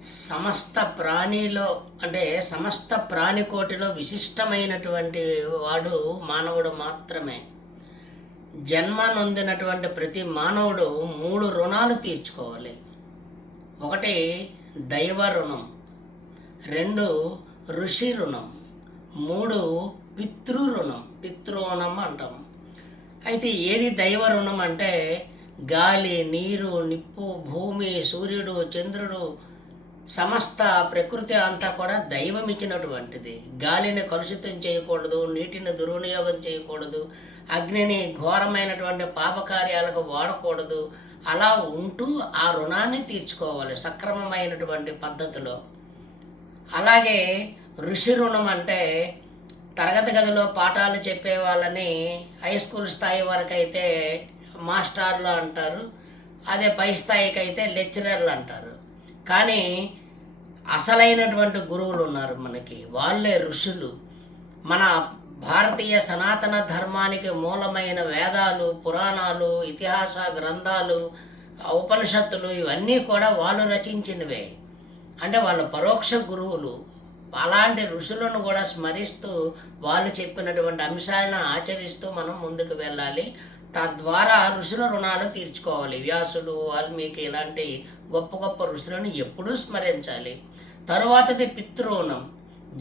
సమస్త ప్రాణిలో అంటే సమస్త ప్రాణికోటిలో విశిష్టమైనటువంటి వాడు మానవుడు మాత్రమే. జన్మ నొందినటువంటి ప్రతి మానవుడు 3 రుణాలు తీర్చుకోవాలి. ఒకటి దైవ రుణం, 2 ఋషి రుణం, 3 పితృ రుణం. పితృణం అంటాం. అయితే ఏది దైవ రుణం అంటే గాలి, నీరు, నిప్పు, భూమి, సూర్యుడు, చంద్రుడు, సమస్త ప్రకృతి అంతా కూడా దైవం ఇచ్చినటువంటిది. గాలిని కలుషితం చేయకూడదు, నీటిని దుర్వినియోగం చేయకూడదు, అగ్నిని ఘోరమైనటువంటి పాపకార్యాలకు వాడకూడదు. అలా ఉంటూ ఆ రుణాన్ని తీర్చుకోవాలి సక్రమమైనటువంటి పద్ధతిలో. అలాగే ఋషి రుణం అంటే తరగతి గదిలో పాఠాలు చెప్పే వాళ్ళని హై స్కూల్ స్థాయి వరకు అయితే మాస్టర్లు అంటారు, అదే పై స్థాయికి అయితే లెక్చరర్లు అంటారు. కానీ అసలైనటువంటి గురువులు ఉన్నారు మనకి, వాళ్ళే ఋషులు. మన భారతీయ సనాతన ధర్మానికి మూలమైన వేదాలు, పురాణాలు, ఇతిహాస గ్రంథాలు, ఉపనిషత్తులు ఇవన్నీ కూడా వాళ్ళు రచించినవే. అంటే వాళ్ళ పరోక్ష గురువులు. అలాంటి ఋషులను కూడా స్మరిస్తూ వాళ్ళు చెప్పినటువంటి అంశాలను ఆచరిస్తూ మనం ముందుకు వెళ్ళాలి. తద్వారా ఋషుల రుణాలు తీర్చుకోవాలి. వ్యాసుడు, వాల్మీకి ఇలాంటి గొప్ప గొప్ప ఋషులను ఎప్పుడూ స్మరించాలి. తరువాతది పితృణం.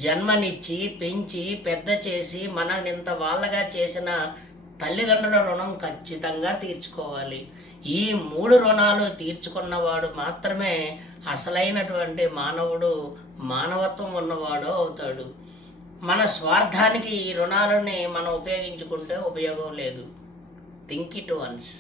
జన్మనిచ్చి పెంచి పెద్ద చేసి మనల్ని ఇంత వాళ్ళగా చేసిన తల్లిదండ్రుల రుణం ఖచ్చితంగా తీర్చుకోవాలి. ఈ 3 రుణాలు తీర్చుకున్నవాడు మాత్రమే అసలైనటువంటి మానవుడు, మానవత్వం ఉన్నవాడు అవుతాడు. మన స్వార్థానికి ఈ రుణాలని మనం ఉపయోగించుకుంటే ఉపయోగం లేదు. Think it once.